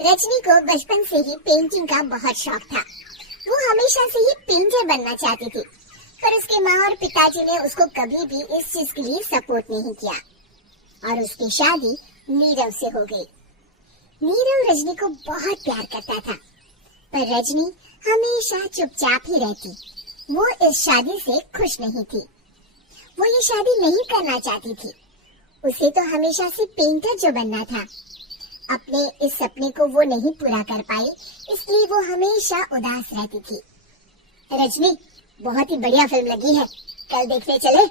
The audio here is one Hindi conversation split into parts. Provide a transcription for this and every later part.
रजनी को बचपन से ही पेंटिंग का बहुत शौक था। वो हमेशा से ही पेंटर बनना चाहती थी, पर उसके माँ और पिताजी ने उसको कभी भी इस चीज के लिए सपोर्ट नहीं किया और उसकी शादी नीरव से हो गई। नीरव रजनी को बहुत प्यार करता था, पर रजनी हमेशा चुपचाप ही रहती। वो इस शादी से खुश नहीं थी। वो ये शादी नहीं करना चाहती थी। उसे तो हमेशा से पेंटर जो बनना था। अपने इस सपने को वो नहीं पूरा कर पाई, इसलिए वो हमेशा उदास रहती थी। रजनी, बहुत ही बढ़िया फिल्म लगी है, कल देखने चले?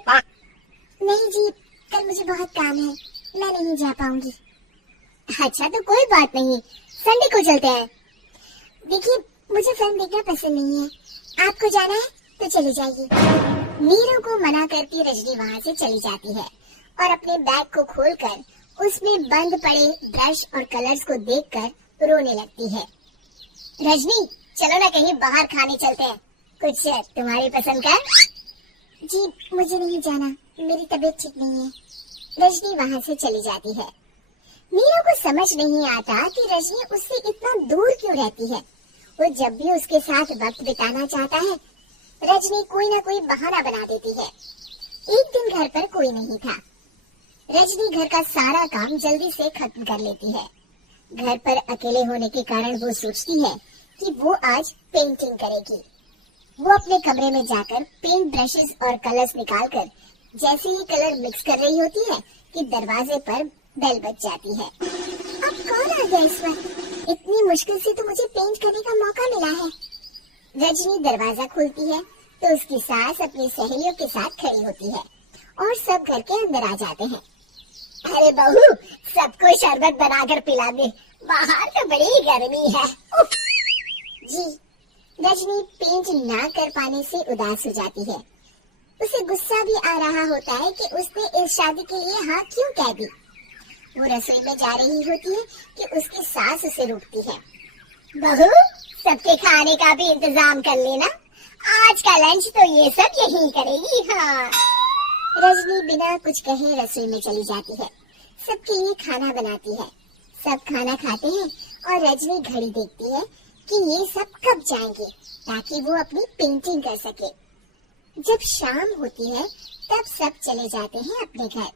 नहीं जी, कल मुझे बहुत काम है, मैं नहीं जा पाऊंगी। अच्छा तो कोई बात नहीं, संडे को चलते हैं। देखिए, मुझे फिल्म देखना पसंद नहीं है, आपको जाना है तो चले जाइए। नीरू को मना करती रजनी वहाँ से चली जाती है और अपने बैग को खोलकर उसमें बंद पड़े ब्रश और कलर्स को देखकर रोने लगती है। रजनी, चलो ना कहीं बाहर खाने चलते हैं, कुछ तुम्हारी पसंद का। जी मुझे नहीं जाना, मेरी तबीयत ठीक नहीं है। रजनी वहाँ से चली जाती है। नीरू को समझ नहीं आता कि रजनी उससे इतना दूर क्यों रहती है। वो जब भी उसके साथ वक्त बिताना चाहता है, रजनी कोई ना कोई बहाना बना देती है। एक दिन घर पर कोई नहीं था। रजनी घर का सारा काम जल्दी से खत्म कर लेती है। घर पर अकेले होने के कारण वो सोचती है कि वो आज पेंटिंग करेगी। वो अपने कमरे में जाकर पेंट ब्रशेस और कलर्स निकालकर जैसे ही कलर मिक्स कर रही होती है कि दरवाजे पर बेल बज जाती है। अब कौन आ गया इस वक्त? इतनी मुश्किल से तो मुझे पेंट करने का मौका मिला है। रजनी दरवाजा खोलती है तो उसकी सास अपनी सहेलियों के साथ खड़ी होती है और सब घर के अंदर आ जाते हैं। अरे बहू, सबको शरबत बनाकर पिला दे, बाहर तो बड़ी गर्मी है। जी। रजनी पेंट ना कर पाने से उदास हो जाती है। उसे गुस्सा भी आ रहा होता है कि उसने इस शादी के लिए हाँ क्यों कह दी। वो रसोई में जा रही होती है कि उसकी सास उसे रोकती है। बहू, सबके खाने का भी इंतजाम कर लेना, आज का लंच तो ये सब यही करेगी। हाँ। रजनी बिना कुछ कहे रसोई में चली जाती है। सबके लिए खाना बनाती है। सब खाना खाते हैं और रजनी घड़ी देखती है कि ये सब कब जाएंगे ताकि वो अपनी पेंटिंग कर सके। जब शाम होती है तब सब चले जाते हैं अपने घर।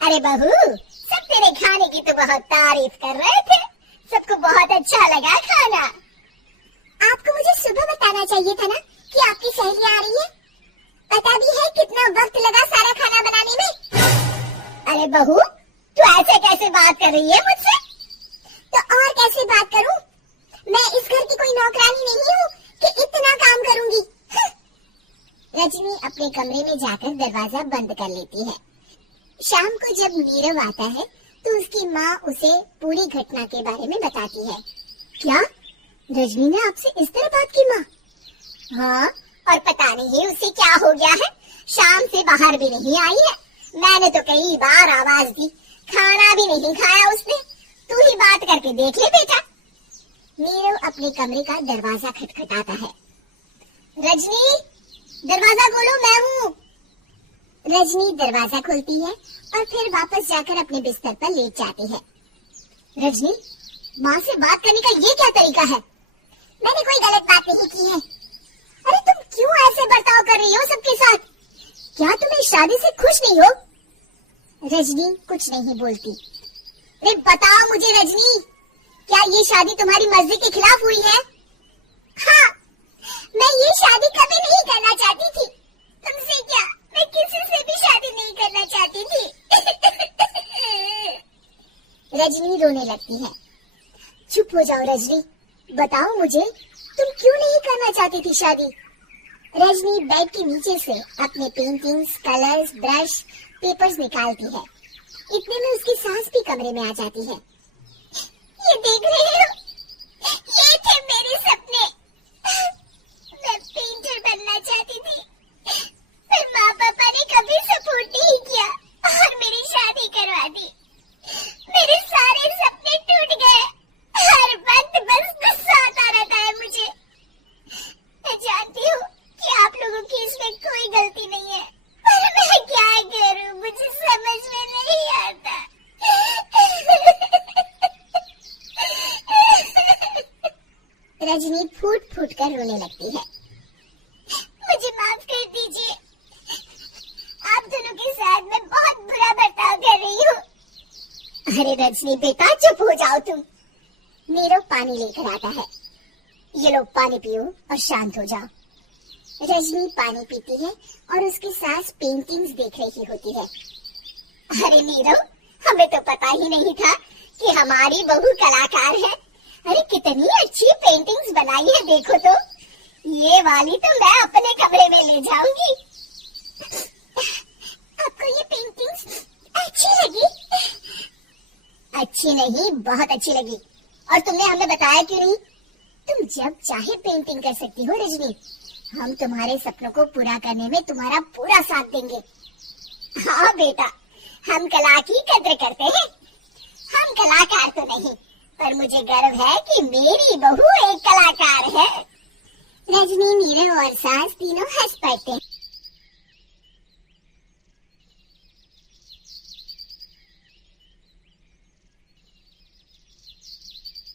अरे बहू, सब तेरे खाने की तो बहुत तारीफ कर रहे थे, सबको बहुत अच्छा लगा खाना। आपको मुझे सुबह बताना चाहिए था ना कि आपकी सहेली आ रही है। पता भी है कितना वक्त लगा सारा खाना बनाने में। अरे बहू, तू ऐसे कैसे बात कर रही है मुझसे? तो और कैसे बात करूं? मैं इस घर की कोई नौकरानी नहीं हूँ कि इतना काम करूंगी। रजनी अपने कमरे में जाकर दरवाजा बंद कर लेती है। शाम को जब नीरव आता है तो उसकी माँ उसे पूरी घटना के बारे में बताती है। क्या रजनी ने आपसे इस तरह बात की माँ? हाँ, और पता नहीं उसे क्या हो गया है, शाम से बाहर भी नहीं आई है। मैंने तो कई बार आवाज दी, खाना भी नहीं खाया उसने। तू ही बात करके देख ले बेटा। नीरव अपने कमरे का दरवाजा खटखटाता है। रजनी, दरवाजा खोलो, मैं हूँ। रजनी दरवाजा खोलती है और फिर वापस जाकर अपने बिस्तर पर लेट जाती है। रजनी, माँ से बात करने का ये क्या तरीका है? मैंने कोई गलत बात नहीं की है। अरे तुम क्यों ऐसे बर्ताव कर रही हो सबके साथ? क्या तुम इस शादी से खुश नहीं हो? रजनी कुछ नहीं बोलती। अरे बताओ मुझे रजनी, क्या ये शादी तुम्हारी मर्जी के खिलाफ हुई है? हाँ, मैं ये शादी कभी नहीं करना चाहती थी। तुमसे क्या, मैं किसी से भी शादी नहीं करना चाहती थी। रजनी रोने लगती है। चुप हो जाओ रजनी, बताओ मुझे, तुम क्यों नहीं करना चाहती थी शादी? रजनी बेड के नीचे से अपने पेंटिंग्स, कलर्स, ब्रश, पेपर्स निकालती है। इतने में उसकी सास भी कमरे में आ जाती है। ये देख रहे हो, ये थे मेरे सपने। मैं पेंटर बनना चाहती थी, पर माँ पापा ने कभी सपोर्ट नहीं किया और मेरी शादी करवा दी। मेरे सारे सपने टूट गए। हर वक्त बस गुस्सा आता रहता है मुझे। मैं जानती हूँ कि आप लोगों की इसमें कोई गलती नहीं है, पर मैं क्या करूँ, मुझे समझ में नहीं आता। रजनी फूट फूट कर रोने लगती है। मुझे माफ कर दीजिए, आप दोनों के साथ मैं बहुत बुरा बर्ताव कर रही हूँ। अरे रजनी बेटा चुप हो जाओ तुम। नीरव पानी लेकर आता है। ये लो पानी पियो और शांत हो जाओ। रजनी पानी पीती है और उसकी सास पेंटिंग्स देख रही होती है। अरे नीरव, हमें तो पता ही नहीं था कि हमारी बहू कलाकार है। अरे कितनी अच्छी पेंटिंग्स बनाई है, देखो तो। ये वाली तो मैं अपने कमरे में ले जाऊंगी। आपको ये पेंटिंग्स अच्छी लगी? अच्छी नहीं, बहुत अच्छी लगी। और तुमने हमें बताया क्यों नहीं? तुम जब चाहे पेंटिंग कर सकती हो रजनी। हम तुम्हारे सपनों को पूरा करने में तुम्हारा पूरा साथ देंगे। हाँ बेटा, हम कला की कद्र करते हैं। हम कलाकार तो नहीं, पर मुझे गर्व है कि मेरी बहू एक कलाकार है। रजनी, नीरव और सास तीनों हंस पड़ते हैं।